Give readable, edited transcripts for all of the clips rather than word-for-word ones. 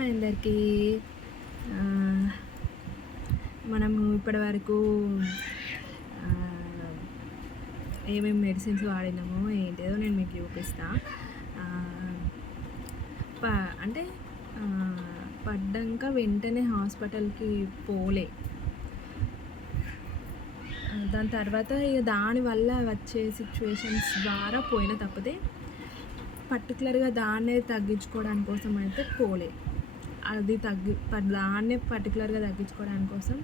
Hi అందరికీ. మనము ఇప్పటివరకు ఏమేమి మెడిసిన్స్ వాడినామో ఏంటిదో నేను మీకు చూపిస్తా. అంటే పడ్డాక వెంటనే హాస్పిటల్కి పోలే. దాని తర్వాత ఇక దానివల్ల వచ్చే సిచ్యువేషన్స్ ద్వారా పోయిన తప్పితే పర్టికులర్గా దాన్నే తగ్గించుకోవడానికి కోసం అయితే పోలే. అది దాన్నే పర్టికులర్గా తగ్గించుకోవడానికి కోసం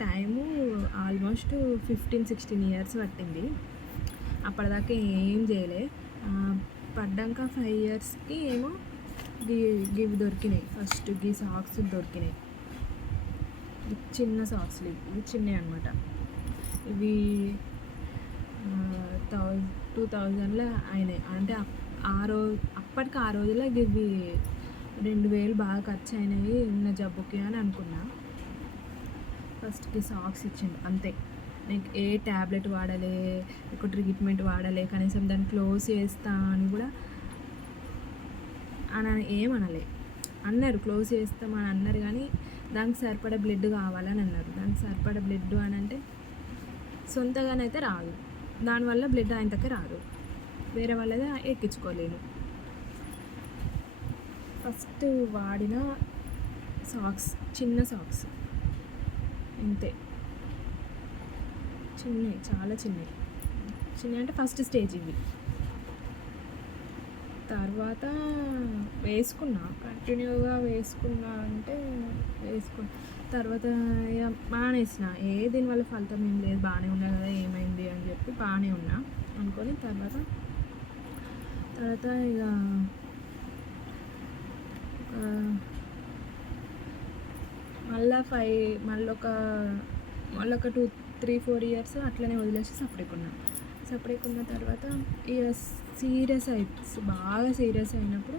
టైము ఆల్మోస్ట్ 15-16 ఇయర్స్ పట్టింది. అప్పటిదాకా ఏం చేయలే. పడ్డాక 5 ఇయర్స్కి ఏమో గివి దొరికినాయి. ఫస్ట్ గీ సాక్స్ దొరికినాయి, చిన్న సాక్స్లు. ఇవి చిన్నవి అనమాట. ఇవి 2000లో అయినాయి. అంటే అప్పటికి ఆ రోజుల్లో ఇవి 2000 బాగా ఖర్చు అయినాయి ఉన్న జబ్బుకి అని అనుకున్నా. ఫస్ట్కి సాక్స్ ఇచ్చిండు అంతే. నీకు ఏ ట్యాబ్లెట్ వాడాలి, ఒక ట్రీట్మెంట్ వాడాలి, కనీసం దాన్ని క్లోజ్ చేస్తా అని కూడా ఏమనలే. అన్నారు క్లోజ్ చేస్తామని అన్నారు, కానీ దానికి సరిపడా బ్లడ్ కావాలని అన్నారు. దానికి సరిపడా బ్లడ్ అని అంటే సొంతగానైతే రాదు. దానివల్ల బ్లడ్ ఆయనకే రాదు, వేరే వాళ్ళది ఎక్కించుకోలేను. ఫస్ట్ వాడిన సాక్స్ చిన్న సాక్స్ ఇంతే, చిన్నవి, చాలా చిన్నవి. చిన్నవి అంటే ఫస్ట్ స్టేజ్ ఇవి. తర్వాత వేసుకున్నా, కంటిన్యూగా వేసుకున్నా అంటే తర్వాత మానేసిన. దీనివల్ల ఫలితం ఏం లేదు, బాగానే ఉన్నా కదా, ఏమైంది అని చెప్పి బాగానే ఉన్నా అనుకొని తర్వాత ఇక మళ్ళీ ఒక 2-3-4 ఇయర్స్ అట్లనే వదిలేసి సపరేట్ ఉన్న తర్వాత ఇక బాగా సీరియస్ అయినప్పుడు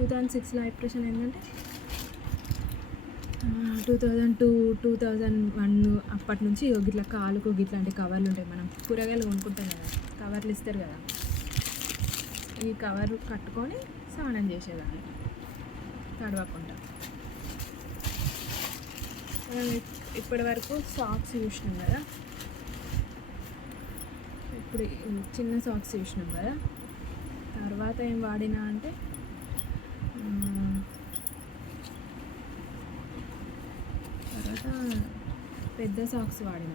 2006లో ఆపరేషన్ ఏంటంటే 2002-2001 అప్పటి నుంచి గిట్లా కాలుకు గిట్లాంటి కవర్లు ఉంటాయి. మనం కూరగాయలు కొనుక్కుంటాం కదా, కవర్లు ఇస్తారు కదా, ఈ కవర్ కట్టుకొని స్నానం చేసేదాన్ని తడవకుండా. ఇప్పటి వరకు సాక్స్ చూసినాం కదా, ఇప్పుడు చిన్న సాక్స్ చూసినాం కదా. తర్వాత ఏం వాడినా అంటే తర్వాత పెద్ద సాక్స్ వాడిన.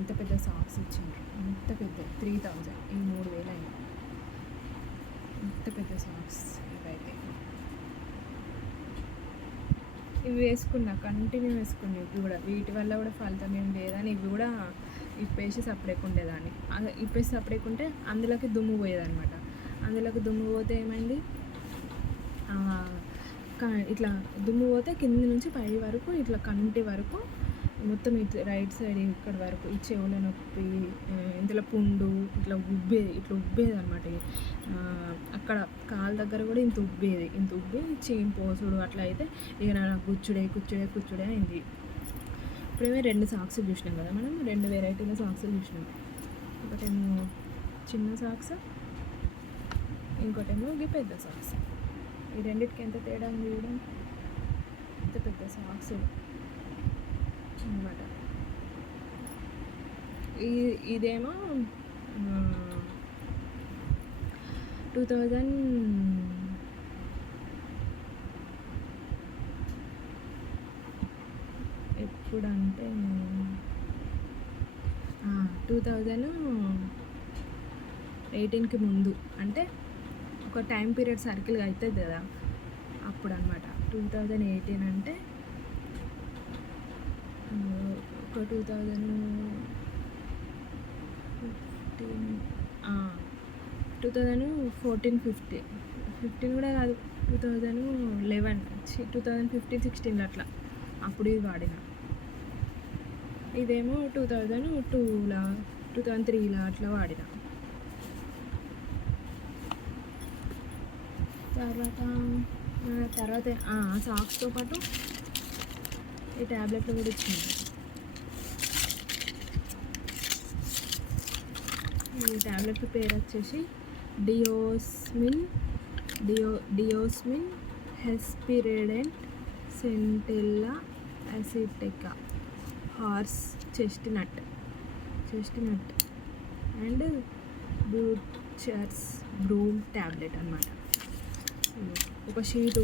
ఇంత పెద్ద సాక్స్ ఇచ్చిండ్రు, ఇంత పెద్ద 3000, ఈ 3000 అయినా. ఇంత పెద్ద సాక్స్ ఇవైతే ఇవి వేసుకున్నా, కంటిన్యూ వేసుకున్నా. ఇవి కూడా వీటి వల్ల కూడా ఫలితం ఏం లేదని ఇవి కూడా ఇప్పేసి సపరేట్ ఉండేదాన్ని. ఇప్పేసి సపరేట్ ఉంటే అందులోకి దుమ్ము పోయేదనమాట. అందులోకి దుమ్ము పోతే ఏమైంది, ఇట్లా దుమ్ము పోతే కింద నుంచి పై వరకు ఇట్లా కంటి వరకు మొత్తం ఇట్లా రైట్ సైడ్ ఇక్కడ వరకు ఈ చెవుల నొప్పి, ఇందులో పుండు ఇట్లా ఉబ్బేది అనమాట. అక్కడ కాలు దగ్గర కూడా ఇంత ఉబ్బి చీమ్ పోసుడు అట్లా అయితే ఇక నాకు కూర్చుడే అయింది. ఇప్పుడేమో 2 సాక్స్ చూసినాం కదా మనం, 2 వెరైటీల సాక్స్ చూసినాం. ఒకటేమో చిన్న సాక్స్, ఇంకోటేమో ఈ పెద్ద సాక్స్. ఈ రెండింటికి ఎంత తేడా ఉంది చూడండి. ఇంత పెద్ద సాక్స్ అన్నమాట. ఇదేమో 2000 ఎప్పుడంటే 2018కి ముందు, అంటే ఒక టైం పీరియడ్ సర్కిల్ అవుతుంది కదా అప్పుడు అనమాట. 2018 అంటే ఒక 2014-15 కూడా కాదు, 2015-16 అట్లా అప్పుడు ఇది వాడిన. ఇదేమో 2002లా 2003లా అట్లా వాడిన. తర్వాత సాక్స్తో పాటు ఈ ట్యాబ్లెట్లు కూడా ఇచ్చింది. ఈ ట్యాబ్లెట్ పేరు వచ్చేసి diosmin diosmin, hesperidin, centella asiatica, horse chestnut and butcher's broom tablet అనమాట. ఒక షీటు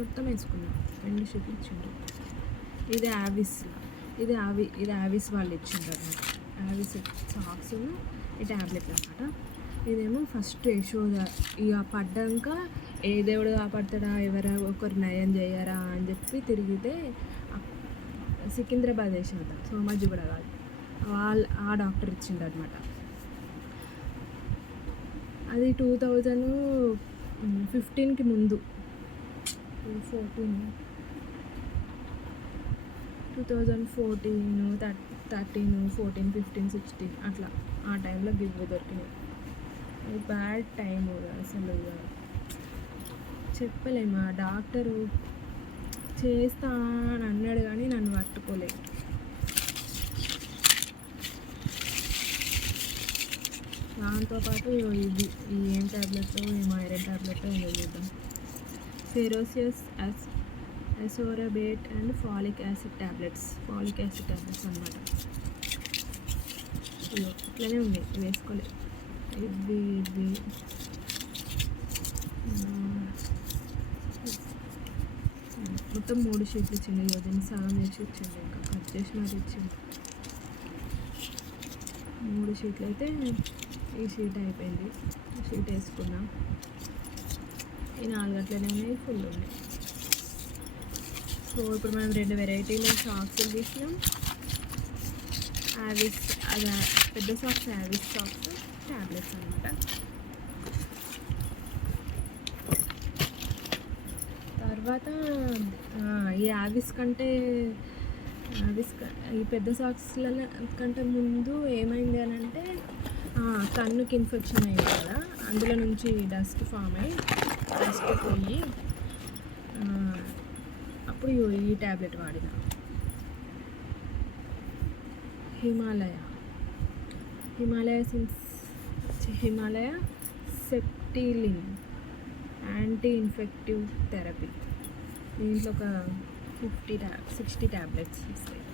మొత్తం వేసుకున్నాం. 2 షీట్లు ఇచ్చిండ్రు. ఇది యావిస్ వాళ్ళు ఇచ్చిండ్రు అనమాట. యావిస్ సాక్స్ ఈ ట్యాబ్లెట్ అనమాట. ఇదేమో ఫస్ట్ యశోద ఇక పడ్డాక ఏ దేవుడు కాపాడుతాడా, ఎవరా ఒకరు నయం చేయరా అని చెప్పి తిరిగితే సికింద్రాబాద్ యశోద, సోమాజీ కూడా కాదు, ఆ డాక్టర్ ఇచ్చిండు అనమాట. అది 2015కి ముందు, 2014, 13, 14, 15, 16 అట్లా ఆ టైంలో గివ్ దొరికినాయి. అది బ్యాడ్ టైం అసలు చెప్పలేము. ఆ డాక్టరు చేస్తా అని అన్నాడు కానీ నన్ను పట్టుకోలేదు. దాంతోపాటు ఇది ఏం ట్యాబ్లెట్, ఏం ఐరన్ ట్యాబ్లెట్ ఏదో చూద్దాం. Ferocious అసోరబేట్ and phallic acid tablets అనమాట. ఇట్లనే ఉన్నాయి, వేసుకోలేదు. ఇది మొత్తం 3 షీట్లు ఇచ్చింది. దీన్ని సగం చేసి ఇచ్చింది, ఇంకా కట్ చేసి మరి ఇచ్చింది. 3 షీట్లు అయితే ఈ షీట్ అయిపోయింది. షీట్ వేసుకున్నా. ఈ 4 అట్లనే ఉన్నాయి, ఫుల్ ఉన్నాయి. సో ఇప్పుడు మనం 2 వెరైటీలు సాక్స్లు తీసినాం. యావిస్, అది పెద్ద సాక్స్ యావిస్ సాక్స్ ట్యాబ్లెట్స్ అనమాట. తర్వాత ఈ యావిస్ కంటే ఈ పెద్ద సాక్స్ల కంటే ముందు ఏమైంది అని అంటే కన్నుకి ఇన్ఫెక్షన్ అయింది కదా, అందులో నుంచి డస్ట్ ఫామ్ అయ్యి డస్ట్ పోయి అప్పుడు ఈ ట్యాబ్లెట్ వాడిన. Himalaya septilin anti infective therapy. దీంట్లో ఒక 60 ట్యాబ్లెట్స్ ఇస్తాయి.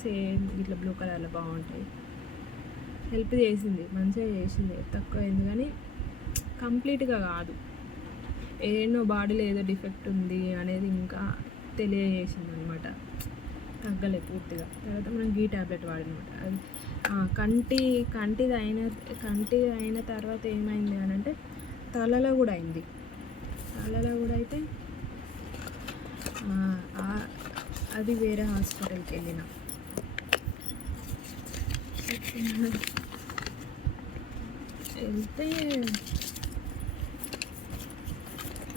సేమ్ ఇట్లా బ్లూ కలర్లో బాగుంటాయి. హెల్ప్ చేసింది, మంచిగా చేసింది. తక్కువ అయింది కానీ కంప్లీట్గా కాదు, ఏనో బాడీలో ఏదో డిఫెక్ట్ ఉంది అనేది ఇంకా తెలియజేసింది అనమాట. తగ్గలే పూర్తిగా. తర్వాత మనం గీ ట్యాబ్లెట్ వాడినమాట. అది కంటి అయిన తర్వాత ఏమైంది అని అంటే తలలో కూడా అయింది. తలలో కూడా అయితే అది వేరే హాస్పిటల్కి వెళ్ళిన. వెళ్తే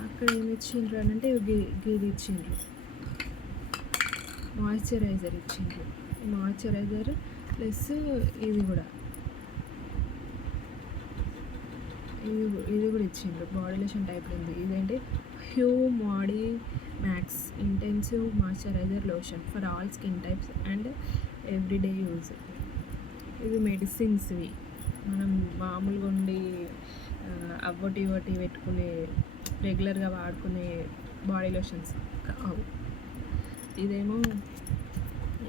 అక్కడ ఏమి ఇచ్చిండ్రు అని అంటే గీది ఇచ్చిండ్రు, మాయిశ్చరైజర్ ఇచ్చిండ్రు. మాయిశ్చరైజర్ ప్లస్ ఇది కూడా ఇచ్చిండ్రు. బాడీ లోషన్ టైప్ ఉంది. ఇదేంటి hue body max intensive moisturizer lotion for all skin types and everyday use. ఇవి మెడిసిన్స్వి, మనం మామూలుగా ఉండి అవ్వటి పెట్టుకునే రెగ్యులర్గా వాడుకునే బాడీ లోషన్స్ కావు.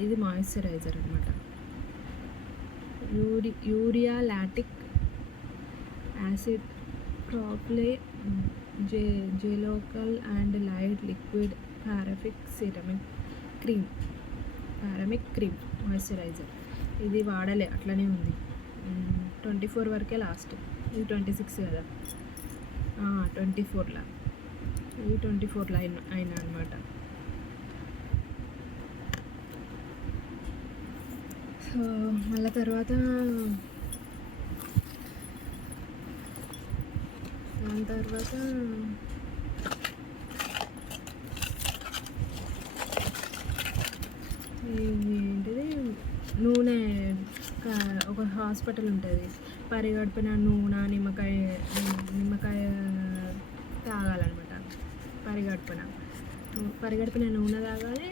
ఇది మాయిశ్చరైజర్ అనమాట. Urea lactic acid propylene glycol and light liquid paraffin paraffin cream moisturiser. ఇది వాడలే, అట్లనే ఉంది. 24 వరకే లాస్ట్. ఇది 26 కదా, 24లా ఇది 24లా అయినా అనమాట. సో మళ్ళీ తర్వాత దాని తర్వాత ఏంటిది నూనె, ఒక హాస్పిటల్ ఉంటుంది, పరిగడుపున నూనె నిమ్మకాయ తాగాలన్నమాట. పరిగడుపున నూనె తాగాలి.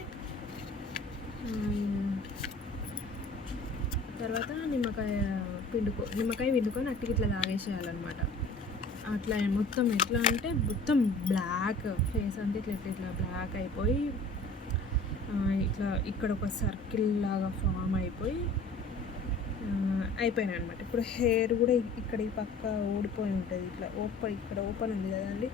తర్వాత నిమ్మకాయ పిండుకొని అట్టికి ఇట్లా తాగేసేయాలన్నమాట. అట్లా మొత్తం ఎట్లా అంటే మొత్తం బ్లాక్ ఫేస్ అంతా ఇట్లా ఇట్లా ఇట్లా బ్లాక్ అయిపోయి ఇట్లా ఇక్కడ ఒక సర్కిల్ లాగా ఫామ్ అయిపోయి అయిపోయినాయి అనమాట. ఇప్పుడు హెయిర్ కూడా ఇక్కడ ఈ పక్క ఊడిపోయి ఉంటుంది, ఇట్లా ఇక్కడ ఓపెన్ ఉంది కదండి,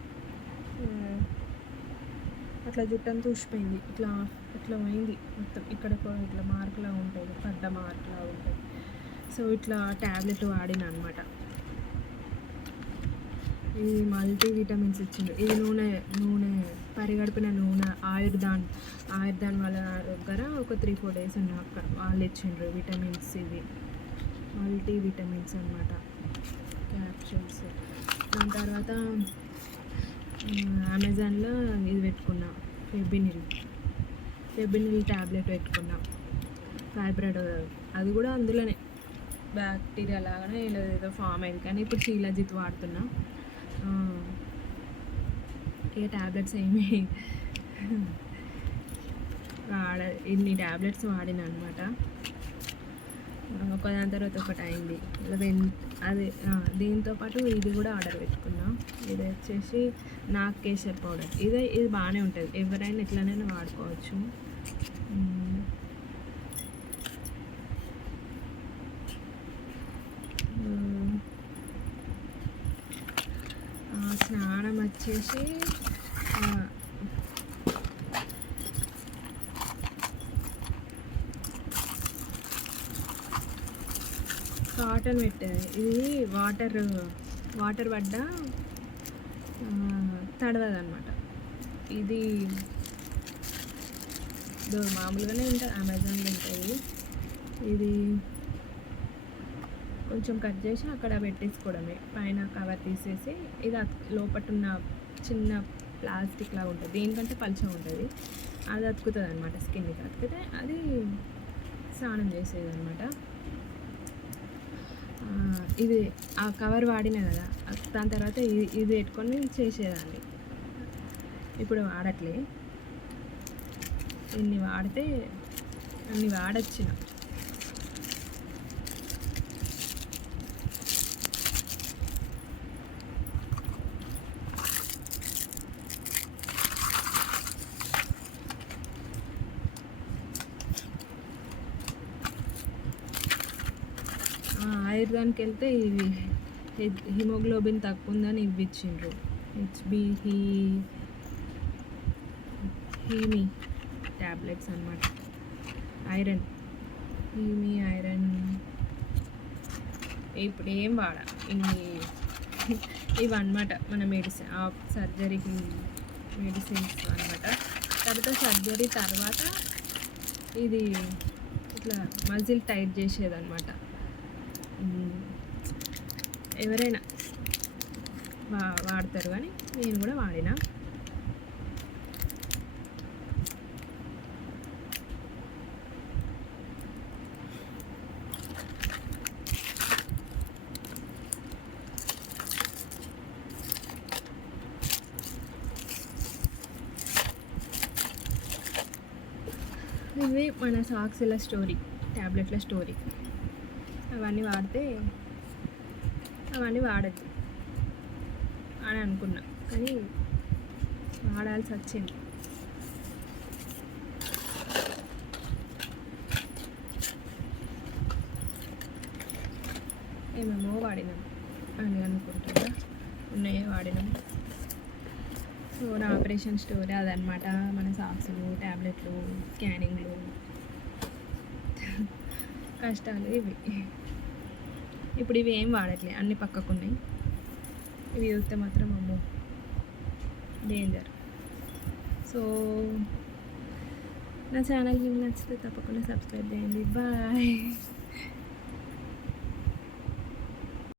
అట్లా జుట్టు అంతా ఊసిపోయింది, ఇట్లా ఇట్లా పోయింది మొత్తం. ఇక్కడ ఇట్లా మార్కులా ఉంటుంది, పడ్డ మార్కులా ఉంటుంది. సో ఇట్లా ట్యాబ్లెట్ వాడిన అనమాట. ఇది మల్టీ విటమిన్స్ ఇచ్చింది. ఇది నూనె పరిగడిపిన నూనె ఆయుర్దాన్ వాళ్ళ దగ్గర ఒక 3-4 డేస్ ఉన్న వాళ్ళు ఇచ్చిండ్రు విటమిన్స్. ఇవి మల్టీ విటమిన్స్ అనమాట, క్యాప్సూల్స్. దాని తర్వాత అమెజాన్లో ఇది పెట్టుకున్నా, ఫెబినిల్ ట్యాబ్లెట్ పెట్టుకున్నా, ఫైబ్రాయిడ్. అది కూడా అందులోనే బ్యాక్టీరియా లాగానే ఏదో ఫామ్ అయింది, కానీ ఇప్పుడు శీలజిత్ వాడుతున్నా. ఇక ట్యాబ్లెట్స్ ఏమి ఇన్ని ట్యాబ్లెట్స్ వాడిన అనమాట. ఒకదాని తర్వాత ఒకటి అయింది. అది దీంతోపాటు ఇది కూడా ఆర్డర్ పెట్టుకున్నా. ఇది వచ్చేసి నాగ్ కేసర్ పౌడర్. ఇది బాగానే ఉంటుంది, ఎవరైనా ఎట్లనైనా వాడుకోవచ్చు. స్నానం వచ్చేసి కాటన్ పెట్టేది. ఇది వాటర్ పడ్డా తడవదు అనమాట. ఇది మామూలుగానే ఉంటుంది, అమెజాన్లో ఉంటుంది. ఇది కొంచెం కట్ చేసి అక్కడ పెట్టేసుకోవడమే, పైన కవర్ తీసేసి. ఇది లోపటున్న చిన్న ప్లాస్టిక్ లాగా ఉంటుంది, దేనికంటే పలుచగా ఉంటుంది. అది అతుకుతుంది అనమాట, స్కిన్కి అతికితే అది స్నానం చేసేది అనమాట. ఇది ఆ కవర్ వాడినా కదా, దాని తర్వాత ఇది పెట్టుకొని చేసేదాన్ని. ఇప్పుడు వాడట్లే, ఇన్ని వాడితే అన్ని వాడొచ్చిన. ఆయుర్దానికి వెళ్తే ఇవి హిమోగ్లోబిన్ తక్కువ ఉందని ఇవి ఇచ్చిండ్రు. హీమీ ట్యాబ్లెట్స్ అనమాట, ఐరన్. ఇప్పుడు ఏం వాడ ఇవి అనమాట మన మెడిసిన్, సర్జరీకి మెడిసిన్స్ అనమాట. తర్వాత సర్జరీ తర్వాత ఇది ఇట్లా మజిల్ టైట్ చేసేదన్నమాట. ఎవరైనా వాడతారు, కానీ నేను కూడా వాడినా. ఇవి మన సాక్స్ల స్టోరీ, ట్యాబ్లెట్ల స్టోరీ. అవన్నీ వాడితే అవన్నీ వాడద్దు అని అనుకున్నా, కానీ వాడాల్సి వచ్చింది. ఏమేమో వాడినాం అని అనుకుంటున్నా, ఉన్నాయే వాడినాం. సో నా ఆపరేషన్ స్టోరీ అదనమాట. మన సాక్స్లు, ట్యాబ్లెట్లు, స్కానింగ్లు, కష్టాలు ఇవి. ఇప్పుడు ఇవి ఏం వాడట్లే, అన్నీ పక్కకున్నాయి. ఇవి చూస్తే మాత్రం అమ్మో డేంజర్. సో నా ఛానల్ మీకు నచ్చితే తప్పకుండా సబ్స్క్రైబ్ చేయండి. బాయ్.